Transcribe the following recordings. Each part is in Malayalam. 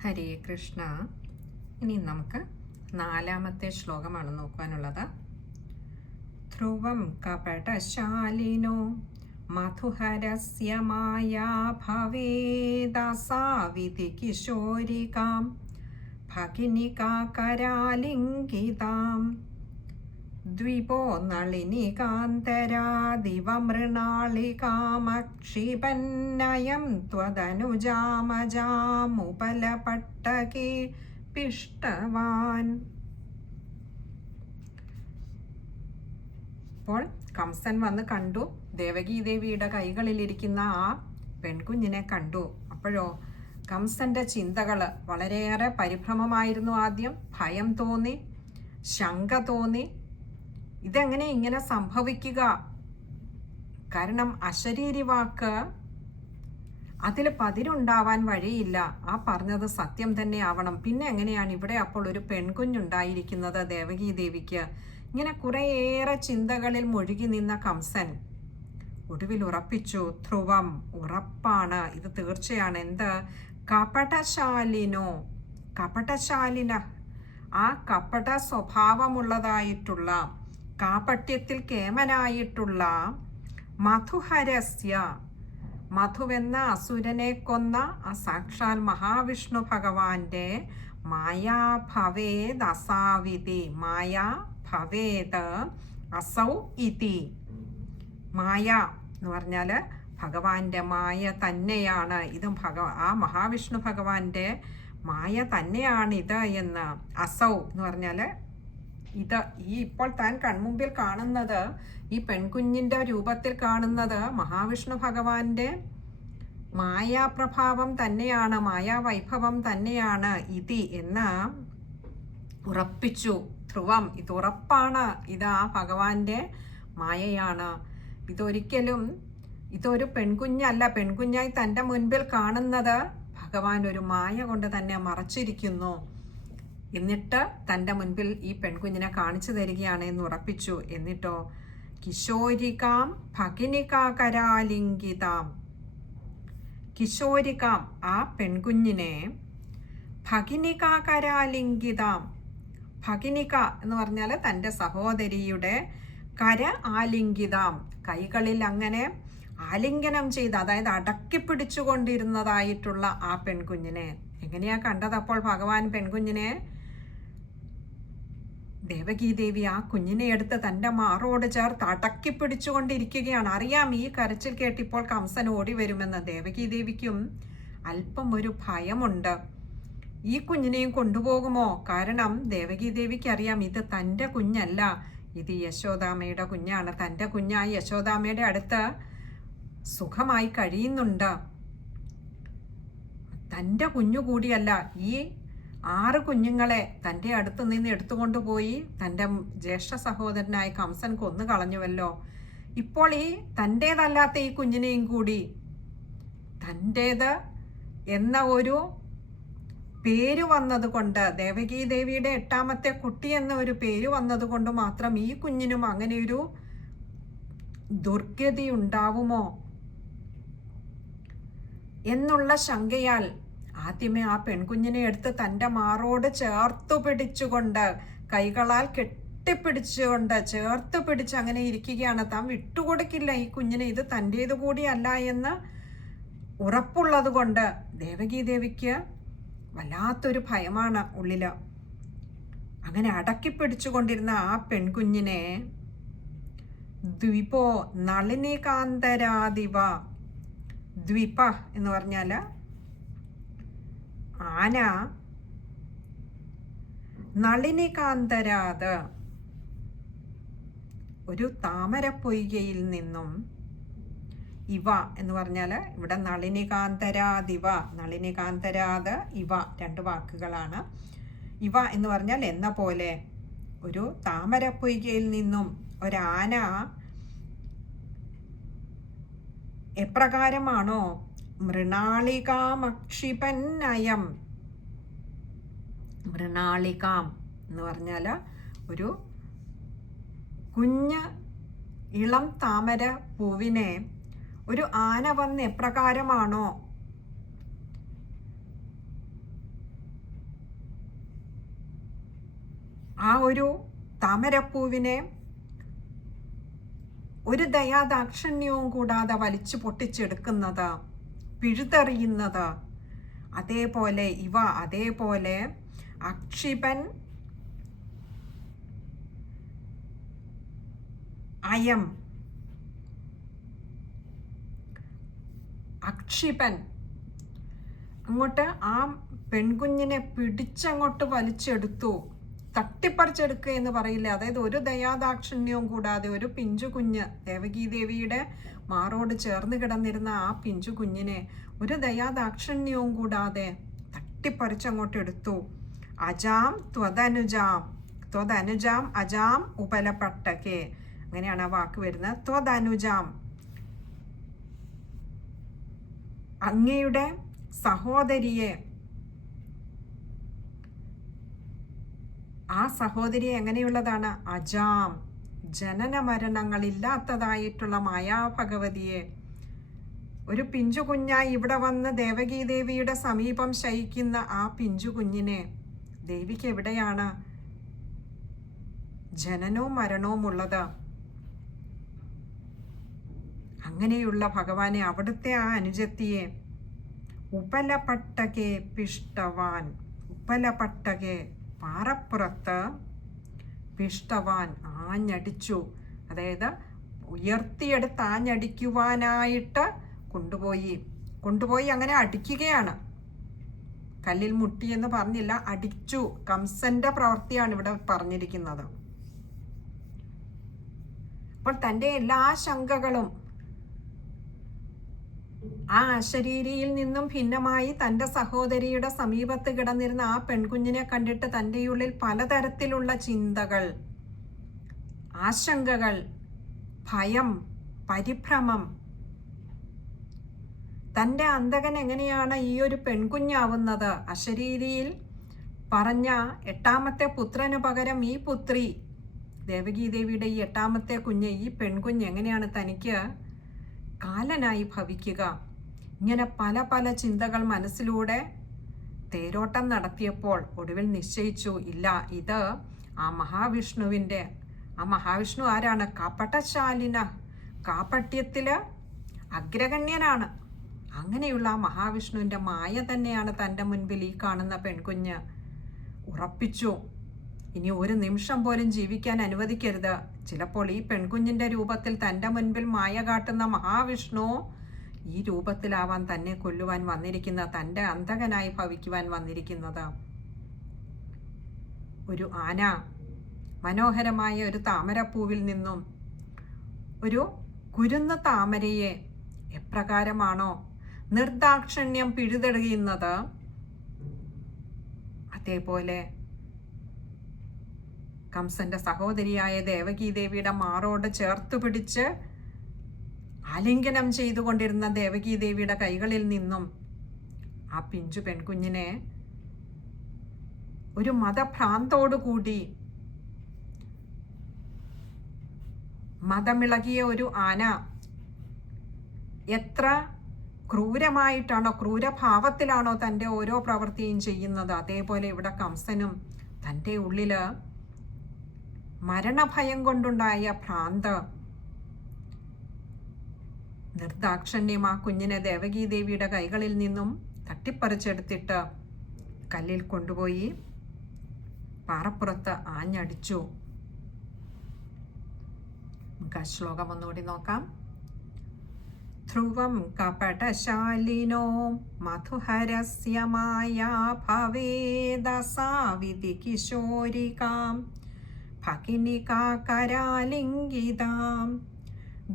ഹരേ കൃഷ്ണ. ഇനി നമുക്ക് 4-ാമത്തെ ശ്ലോകമാണ് നോക്കാനുള്ളത്. ധ്രുവം കപടശാലിനോ മധുഹരസ്യ മായാ ഭവേദസാവിധി കിശോരികാം ഭഗിനികാകരാലിംഗിതാം ദ്വിപോ നളിനികാന്തരാദിവമൃണാളികാമക്ഷിപന്നയം ത്വദനുജാമജാമുപലപട്ടകേ പിഷ്ടവാൻ. അപ്പോൾ കംസൻ വന്ന് കണ്ടു, ദേവകീദേവിയുടെ കൈകളിലിരിക്കുന്ന ആ പെൺകുഞ്ഞിനെ കണ്ടു. അപ്പോഴോ കംസന്റെ ചിന്തകൾ വളരെയേറെ പരിഭ്രമമായിരുന്നു. ആദ്യം ഭയം തോന്നി, ശങ്ക തോന്നി. ഇതെങ്ങനെ ഇങ്ങനെ സംഭവിക്കുക? കാരണം അശരീരി വാക്ക് അതിൽ പതിരുണ്ടാവാൻ വഴിയില്ല. ആ പറഞ്ഞത് സത്യം തന്നെ ആവണം. പിന്നെ എങ്ങനെയാണ് ഇവിടെ അപ്പോൾ ഒരു പെൺകുഞ്ഞുണ്ടായിരിക്കുന്നത് ദേവകീദേവിക്ക്? ഇങ്ങനെ കുറേയേറെ ചിന്തകളിൽ മുഴുകി നിന്ന കംസൻ ഒടുവിൽ ഉറപ്പിച്ചു, ധ്രുവം, ഉറപ്പാണ്, ഇത് തീർച്ചയാണ്. എന്ത്? കപടശാലിനോ, കപടശാലിന, ആ കപട സ്വഭാവമുള്ളതായിട്ടുള്ള, കാപട്യത്തിൽ കേമനായിട്ടുള്ള മധുഹരസ്യ, മധുവെന്ന അസുരനെ കൊന്ന ആ സാക്ഷാൽ മഹാവിഷ്ണു ഭഗവാന്റെ മായാഭവേദ് അസാവിധി, മായാ ഭവേദ് അസൗ ഇതി. മായ എന്ന് പറഞ്ഞാൽ ഭഗവാന്റെ മായ തന്നെയാണ്. ഇതും ആ മഹാവിഷ്ണു ഭഗവാന്റെ മായ തന്നെയാണിത് എന്ന്. അസൗ എന്ന് പറഞ്ഞാൽ ഇത്, ഈ ഇപ്പോൾ താൻ കൺമുമ്പിൽ കാണുന്നത്, ഈ പെൺകുഞ്ഞിൻ്റെ രൂപത്തിൽ കാണുന്നത് മഹാവിഷ്ണു ഭഗവാന്റെ മായാപ്രഭാവം തന്നെയാണ്, മായാവൈഭവം തന്നെയാണ് ഇതി എന്ന് ഉറപ്പിച്ചു. ധ്രുവം, ഇത് ഉറപ്പാണ്, ഇത് ആ ഭഗവാന്റെ മായയാണ്. ഇതൊരു പെൺകുഞ്ഞല്ല. പെൺകുഞ്ഞായി തൻ്റെ മുൻപിൽ കാണുന്നത് ഭഗവാൻ ഒരു മായ കൊണ്ട് തന്നെ മറച്ചിരിക്കുന്നു. എന്നിട്ട് തൻ്റെ മുൻപിൽ ഈ പെൺകുഞ്ഞിനെ കാണിച്ചു തരികയാണ് എന്ന് ഉറപ്പിച്ചു. എന്നിട്ടോ കിശോരികാം ഭഗിനികാകരാലിംഗിതാം, കിശോരികാം, ആ പെൺകുഞ്ഞിനെ ഭഗിനികാകരാലിംഗിതാം, ഭഗിനിക എന്ന് പറഞ്ഞാൽ തൻ്റെ സഹോദരിയുടെ കര ആലിംഗിതാം, കൈകളിൽ അങ്ങനെ ആലിംഗനം ചെയ്ത്, അതായത് അടക്കി പിടിച്ചുകൊണ്ടിരുന്നതായിട്ടുള്ള ആ പെൺകുഞ്ഞിനെ. എങ്ങനെയാ കണ്ടത് അപ്പോൾ ഭഗവാൻ പെൺകുഞ്ഞിനെ? ദേവകീദേവി ആ കുഞ്ഞിനെ എടുത്ത് തൻ്റെ മാറോട് ചേർത്ത് അടക്കി പിടിച്ചുകൊണ്ടിരിക്കുകയാണ്. അറിയാം ഈ കരച്ചിൽ കേട്ടിപ്പോൾ കംസൻ ഓടി വരുമെന്ന്. ദേവകീദേവിക്കും അല്പം ഒരു ഭയമുണ്ട്. ഈ കുഞ്ഞിനെയും കൊണ്ടുപോകുമോ? കാരണം ദേവകീദേവിക്ക് അറിയാം ഇത് തൻ്റെ കുഞ്ഞല്ല, ഇത് യശോദാമ്മയുടെ കുഞ്ഞാണ്. തൻ്റെ കുഞ്ഞായി യശോദാമ്മയുടെ അടുത്ത് സുഖമായി കഴിയുന്നുണ്ട്. തൻ്റെ കുഞ്ഞു കൂടിയല്ല, ഈ 6 കുഞ്ഞുങ്ങളെ തൻ്റെ അടുത്ത് നിന്ന് എടുത്തുകൊണ്ടുപോയി തൻ്റെ ജ്യേഷ്ഠ സഹോദരനായ കംസൻ കൊന്നു കളഞ്ഞുവല്ലോ. ഇപ്പോൾ ഈ തൻ്റേതല്ലാത്ത ഈ കുഞ്ഞിനെയും കൂടി, തൻ്റേത് എന്ന ഒരു പേര് വന്നതുകൊണ്ട്, ദേവകീദേവിയുടെ 8ാമത്തെ കുട്ടി എന്ന ഒരു പേര് വന്നതുകൊണ്ട് മാത്രം ഈ കുഞ്ഞിനും അങ്ങനെയൊരു ദുർഗതി ഉണ്ടാവുമോ എന്നുള്ള ശങ്കയാൽ ആദ്യമേ ആ പെൺകുഞ്ഞിനെ എടുത്ത് തൻ്റെ മാറോട് ചേർത്തു പിടിച്ചുകൊണ്ട്, കൈകളാൽ കെട്ടിപ്പിടിച്ചുകൊണ്ട് ചേർത്ത് പിടിച്ച് അങ്ങനെ ഇരിക്കുകയാണ്. താൻ വിട്ടുകൊടുക്കില്ല ഈ കുഞ്ഞിനെ, ഇത് തൻ്റേത് കൂടിയല്ല എന്ന് ഉറപ്പുള്ളത് കൊണ്ട് ദേവകീദേവിക്ക് വല്ലാത്തൊരു ഭയമാണ് ഉള്ളില്. അങ്ങനെ അടക്കി പിടിച്ചുകൊണ്ടിരുന്ന ആ പെൺകുഞ്ഞിനെ ദ്വിപോ നളിനികാന്തരാദിവ, ദ്വിപ എന്ന് പറഞ്ഞാൽ ആന, നളിനികാന്തരാത്, ഒരു താമരപ്പൊയ്കയിൽ നിന്നും, ഇവ എന്ന് പറഞ്ഞാൽ ഇവിടെ നളിനികാന്തരാദിവ, നളിനികാന്തരാത് ഇവ 2 വാക്കുകളാണ്. ഇവ എന്ന് പറഞ്ഞാൽ എന്ന പോലെ, ഒരു താമരപ്പൊയ്കയിൽ നിന്നും ഒരാന എപ്രകാരമാണോ മൃണാളികാമക്ഷിപന്നയം, മൃണാളികാം എന്ന് പറഞ്ഞാൽ ഒരു കുഞ്ഞ് ഇളം താമര പൂവിനെ ഒരു ആന വന്ന് എപ്രകാരമാണോ ആ ഒരു താമരപ്പൂവിനെ ഒരു ദയാദാക്ഷിണ്യവും കൂടാതെ വലിച്ചു പൊട്ടിച്ചെടുക്കുന്നത്, പിഴുതെറിയുന്നത്, അതേപോലെ അക്ഷിപൻ അയം അക്ഷിപൻ അങ്ങോട്ട് ആ പെൺകുഞ്ഞിനെ പിടിച്ചങ്ങോട്ട് വലിച്ചെടുത്തു, തട്ടിപ്പറിച്ചെടുക്കുക എന്ന് പറയില്ല. അതായത് ഒരു ദയാദാക്ഷിണ്യവും കൂടാതെ ഒരു പിഞ്ചു കുഞ്ഞ്, ദേവകീദേവിയുടെ മാറോട് ചേർന്ന് കിടന്നിരുന്ന ആ പിഞ്ചു കുഞ്ഞിനെ ഒരു ദയാദാക്ഷിണ്യവും കൂടാതെ തട്ടിപ്പറിച്ചങ്ങോട്ട് എടുത്തു. അജാം ത്വദനുജാം അജാം ഉപലപട്ടകെ, അങ്ങനെയാണ് ആ വാക്ക് വരുന്നത്. ത്വദനുജാം, അങ്ങയുടെ സഹോദരിയെ, ആ സഹോദരി എങ്ങനെയുള്ളതാണ്? അജാം, ജനന മരണങ്ങളില്ലാത്തതായിട്ടുള്ള മായാഭഗവതിയെ, ഒരു പിഞ്ചു കുഞ്ഞായി ഇവിടെ വന്ന് ദേവകീദേവിയുടെ സമീപം ശയിക്കുന്ന ആ പിഞ്ചു കുഞ്ഞിനെ, ദേവിക്ക് എവിടെയാണ് ജനനവും മരണവും ഉള്ളത്? അങ്ങനെയുള്ള ഭഗവാനെ, അവിടുത്തെ ആ അനുജത്തിയെ ഉപലപട്ടകെ പിഷ്ടവാൻ, ഉപലപട്ടകെ പാറപ്പുറത്ത്, പിഷ്ടവാൻ ആഞ്ഞടിച്ചു, അതായത് ഉയർത്തിയെടുത്ത് ആഞ്ഞടിക്കുവാനായിട്ട് കൊണ്ടുപോയി അങ്ങനെ അടിക്കുകയാണ്. കല്ലിൽ മുട്ടി എന്ന് പറഞ്ഞില്ല, അടിച്ചു. കംസന്റെ പ്രവൃത്തിയാണ് ഇവിടെ പറഞ്ഞിരിക്കുന്നത്. അപ്പോൾ തൻ്റെ എല്ലാ ശങ്കകളും ആ അശരീരിയിൽ നിന്നും ഭിന്നമായി തൻ്റെ സഹോദരിയുടെ സമീപത്ത് കിടന്നിരുന്ന ആ പെൺകുഞ്ഞിനെ കണ്ടിട്ട് തൻ്റെ ഉള്ളിൽ പലതരത്തിലുള്ള ചിന്തകൾ, ആശങ്കകൾ, ഭയം, പരിഭ്രമം, തൻ്റെ അന്തകൻ എങ്ങനെയാണ് ഈ ഒരു പെൺകുഞ്ഞാവുന്നത്? അശരീരിയിൽ പറഞ്ഞ 8ാമത്തെ പുത്രന് പകരം ഈ പുത്രി, ദേവകീദേവിയുടെ ഈ 8ാമത്തെ കുഞ്ഞ്, ഈ പെൺകുഞ്ഞ് എങ്ങനെയാണ് തനിക്ക് കാലനായി ഭവിക്കുക? ഇങ്ങനെ പല പല ചിന്തകൾ മനസ്സിലൂടെ തേരോട്ടം നടത്തിയപ്പോൾ ഒടുവിൽ നിശ്ചയിച്ചു, ഇല്ല, ഇത് ആ മഹാവിഷ്ണുവിൻ്റെ, ആ മഹാവിഷ്ണു ആരാണ്? കാപ്പട്ടശാലിന, കാപ്പട്യത്തില് അഗ്രഗണ്യനാണ്. അങ്ങനെയുള്ള ആ മഹാവിഷ്ണുവിൻ്റെ മായ തന്നെയാണ് തൻ്റെ മുൻപിൽ ഈ കാണുന്ന പെൺകുഞ്ഞ്. ഉറപ്പിച്ചു, ഇനി ഒരു നിമിഷം പോലും ജീവിക്കാൻ അനുവദിക്കരുത്. ചിലപ്പോൾ ഈ പെൺകുഞ്ഞിൻ്റെ രൂപത്തിൽ തൻ്റെ മുൻപിൽ മായ കാട്ടുന്ന മഹാവിഷ്ണു ഈ രൂപത്തിലാവാൻ തന്നെ കൊല്ലുവാൻ വന്നിരിക്കുന്ന, തൻ്റെ അന്തകനായി ഭവിക്കുവാൻ വന്നിരിക്കുന്നത്. ഒരു ആന മനോഹരമായ ഒരു താമരപ്പൂവിൽ നിന്നും ഒരു കുരുന്ന താമരയെ എപ്രകാരമാണോ നിർദാക്ഷിണ്യം പിഴുതെറിയുന്നത്, അതേപോലെ കംസന്റെ സഹോദരിയായ ദേവകീദേവിയുടെ മാറോട് ചേർത്ത് പിടിച്ച് ആലിംഗനം ചെയ്തുകൊണ്ടിരുന്ന ദേവകീദേവിയുടെ കൈകളിൽ നിന്നും ആ പിഞ്ചു പെൺകുഞ്ഞിനെ ഒരു മതഭ്രാന്തോടുകൂടി, മതമിളകിയ ഒരു ആന എത്ര ക്രൂരമായിട്ടാണോ, ക്രൂരഭാവത്തിലാണോ തൻ്റെ ഓരോ പ്രവൃത്തിയും ചെയ്യുന്നത്, അതേപോലെ ഇവിടെ കംസനും തൻ്റെ ഉള്ളില് മരണഭയം കൊണ്ടുണ്ടായ ഭ്രാന്ത്, നിർദാക്ഷിണ്യം ആ കുഞ്ഞിനെ ദേവകീദേവിയുടെ കൈകളിൽ നിന്നും തട്ടിപ്പറിച്ചെടുത്തിട്ട് കല്ലിൽ കൊണ്ടുപോയി പാറപ്പുറത്ത് ആഞ്ഞടിച്ചു. നമുക്ക് ആ ശ്ലോകം ഒന്നുകൂടി നോക്കാം. ധ്രുവം കപടശാലിനോ മധുഹരസ്യ മായാ ഭവേദസാവിധി കിശോരികാം ഭഗിനികാകരാലിംഗിതാം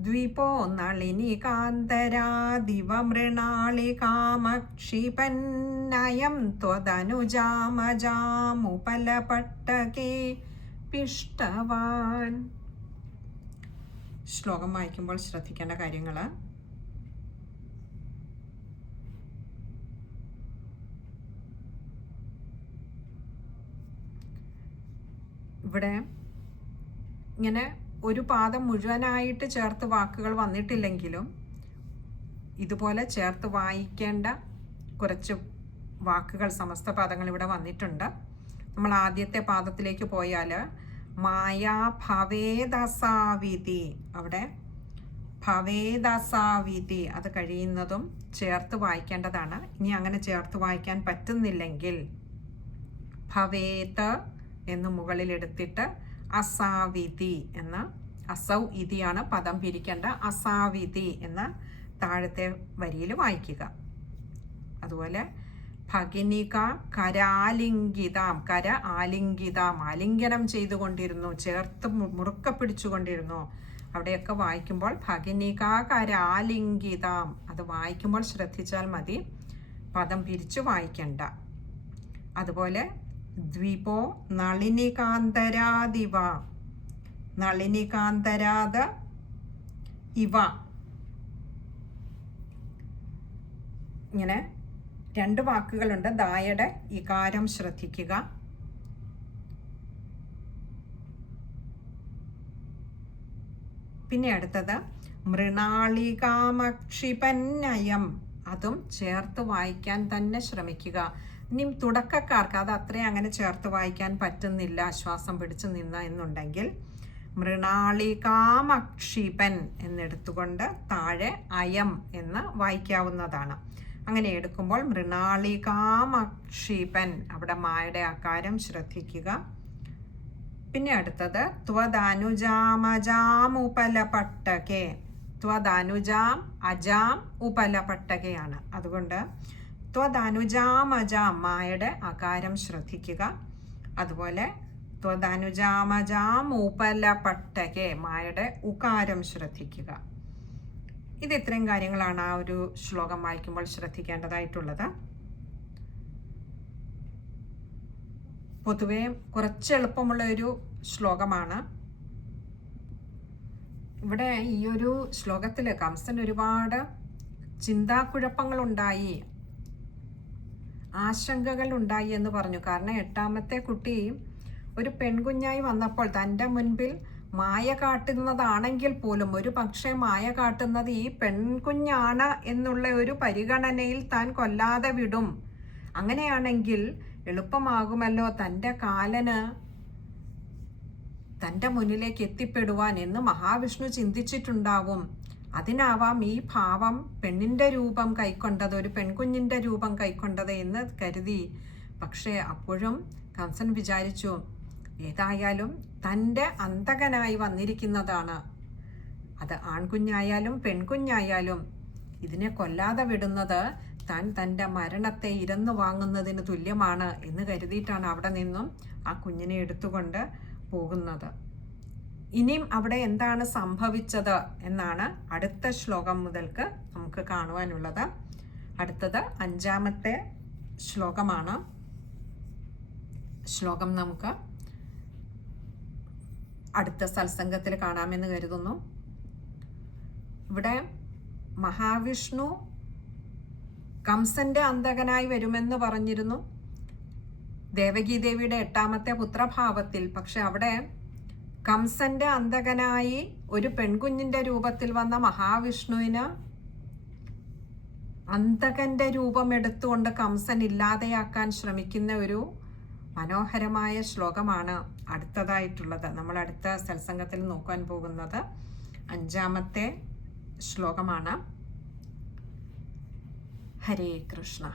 ദ്വിപോ നളിനികാന്തരാദിവമൃണാളികാമക്ഷിപന്നയം ത്വദനുജാമജാമുപലപട്ടകേ പിഷ്ടവാൻ. ശ്ലോകം വായിക്കുമ്പോൾ ശ്രദ്ധിക്കേണ്ട കാര്യങ്ങൾ: ഇവിടെ ഇങ്ങനെ ഒരു പാദം മുഴുവനായിട്ട് ചേർത്ത് വാക്കുകൾ വന്നിട്ടില്ലെങ്കിലും ഇതുപോലെ ചേർത്ത് വായിക്കേണ്ട കുറച്ച് വാക്കുകൾ, സമസ്ത പദങ്ങൾ ഇവിടെ വന്നിട്ടുണ്ട്. നമ്മൾ ആദ്യത്തെ പാദത്തിലേക്ക് പോയാൽ മായാ ഭവേദസാവിധി, അവിടെ ഭവേദസാവിധി അത് കഴിയുന്നതും ചേർത്ത് വായിക്കേണ്ടതാണ്. ഇനി അങ്ങനെ ചേർത്ത് വായിക്കാൻ പറ്റുന്നില്ലെങ്കിൽ ഭവേത് എന്ന് മുകളിലെടുത്തിട്ട് അസാവിധി എന്ന, അസൗ ഇതിയാണ് പദം പിരിക്കേണ്ട, അസാവിധി എന്ന താഴത്തെ വരിയിൽ വായിക്കുക. അതുപോലെ ഭഗിനിക കരാലിംഗിതാം, കര ആലിംഗിതാം, ആലിംഗനം ചെയ്തുകൊണ്ടിരുന്നു, ചേർത്ത് മുറുക്ക പിടിച്ചുകൊണ്ടിരുന്നു. അവിടെയൊക്കെ വായിക്കുമ്പോൾ ഭഗിനിക കരാലിംഗിതാം അത് വായിക്കുമ്പോൾ ശ്രദ്ധിച്ചാൽ മതി, പദം പിരിച്ചു വായിക്കണ്ട. അതുപോലെ ദ്വിപോ നളിനികാന്തരാദിവ, നളിനികാന്തരാദ ഇവ, ഇങ്ങനെ 2 വാക്കുകളുണ്ട്. ദായുടെ ഇകാരം ശ്രദ്ധിക്കുക. പിന്നെ അടുത്തത് മൃണാളികാമക്ഷിപന്നയം, അതും ചേർത്ത് വായിക്കാൻ തന്നെ ശ്രമിക്കുക. ഇനി തുടക്കക്കാർക്ക് അത് അത്രയും അങ്ങനെ ചേർത്ത് വായിക്കാൻ പറ്റുന്നില്ല, ശ്വാസം പിടിച്ചു നിന്ന എന്നുണ്ടെങ്കിൽ മൃണാളികാമക്ഷിപൻ എന്നെടുത്തുകൊണ്ട് താഴെ അയം എന്ന് വായിക്കാവുന്നതാണ്. അങ്ങനെ എടുക്കുമ്പോൾ മൃണാളികാമക്ഷിപൻ, അവിടെ മായുടെ ആകാരം ശ്രദ്ധിക്കുക. പിന്നെ അടുത്തത് ത്വദനുജാമജാം ഉപലപട്ടകെ, ത്വദനുജാം അജാം ഉപലപട്ടകയാണ്. അതുകൊണ്ട് ത്വദനുജാമജാം മായുടെ ആകാരം ശ്രദ്ധിക്കുക. അതുപോലെ ത്വദനുജാമജാം ഉപലപട്ടകെ മായുടെ ഉകാരം ശ്രദ്ധിക്കുക. ഇത് ഇത്രയും കാര്യങ്ങളാണ് ആ ഒരു ശ്ലോകം വായിക്കുമ്പോൾ ശ്രദ്ധിക്കേണ്ടതായിട്ടുള്ളത്. പൊതുവെ കുറച്ച് എളുപ്പമുള്ള ഒരു ശ്ലോകമാണ്. ഇവിടെ ഈ ഒരു ശ്ലോകത്തിൽ കംസൻ ഒരുപാട് ചിന്താക്കുഴപ്പങ്ങളുണ്ടായി, ആശങ്കകൾ ഉണ്ടായി എന്ന് പറഞ്ഞു. കാരണം 8ാമത്തെ കുട്ടി ഒരു പെൺകുഞ്ഞായി വന്നപ്പോൾ തൻ്റെ മുൻപിൽ മായ കാട്ടുന്നതാണെങ്കിൽ പോലും ഒരു പക്ഷേ മായ കാട്ടുന്നത് ഈ പെൺകുഞ്ഞാണ് എന്നുള്ള ഒരു പരിഗണനയിൽ താൻ കൊല്ലാതെ വിടും. അങ്ങനെയാണെങ്കിൽ എളുപ്പമാകുമല്ലോ തൻ്റെ കാലന് തൻ്റെ മുന്നിലേക്ക് എത്തിപ്പെടുവാൻ എന്ന് മഹാവിഷ്ണു ചിന്തിച്ചിട്ടുണ്ടാവും. അതിനാവാം ഈ ഭാവം പെണ്ണിൻ്റെ രൂപം കൈക്കൊണ്ടത്, ഒരു പെൺകുഞ്ഞിൻ്റെ രൂപം കൈക്കൊണ്ടത് എന്ന് കരുതി. പക്ഷേ അപ്പോഴും കംസൻ വിചാരിച്ചു, ഏതായാലും തൻ്റെ അന്തകനായി വന്നിരിക്കുന്നതാണ്, അത് ആൺകുഞ്ഞായാലും പെൺകുഞ്ഞായാലും ഇതിനെ കൊല്ലാതെ വിടുന്നത് താൻ തൻ്റെ മരണത്തെ ഇരന്നു വാങ്ങുന്നതിന് തുല്യമാണ് എന്ന് കരുതിയിട്ടാണ് അവിടെ നിന്നും ആ കുഞ്ഞിനെ എടുത്തുകൊണ്ട് പോകുന്നത്. ഇനിയും അവിടെ എന്താണ് സംഭവിച്ചത് എന്നാണ് അടുത്ത ശ്ലോകം മുതൽക്ക് നമുക്ക് കാണുവാനുള്ളത്. അടുത്തത് 5ാമത്തെ ശ്ലോകമാണ്. ശ്ലോകം നമുക്ക് അടുത്ത സത്സംഗത്തിൽ കാണാമെന്ന് കരുതുന്നു. ഇവിടെ മഹാവിഷ്ണു കംസന്റെ അന്തകനായി വരുമെന്ന് പറഞ്ഞിരുന്നു ദേവകീദേവിയുടെ 8ാമത്തെ പുത്രഭാവത്തിൽ. പക്ഷെ അവിടെ കംസന്റെ അന്തകനായി ഒരു പെൺകുഞ്ഞിന്റെ രൂപത്തിൽ വന്ന മഹാവിഷ്ണുവിന് അന്തകന്റെ രൂപം എടുത്തുകൊണ്ട് കംസൻ ഇല്ലാതെയാക്കാൻ ശ്രമിക്കുന്ന ഒരു മനോഹരമായ ശ്ലോകമാണ് അടുത്തതായിട്ടുള്ളത്. നമ്മൾ അടുത്ത സത്സംഗത്തിൽ നോക്കാൻ പോകുന്നത് 5ാമത്തെ ശ്ലോകമാണ്. ഹരേ കൃഷ്ണ.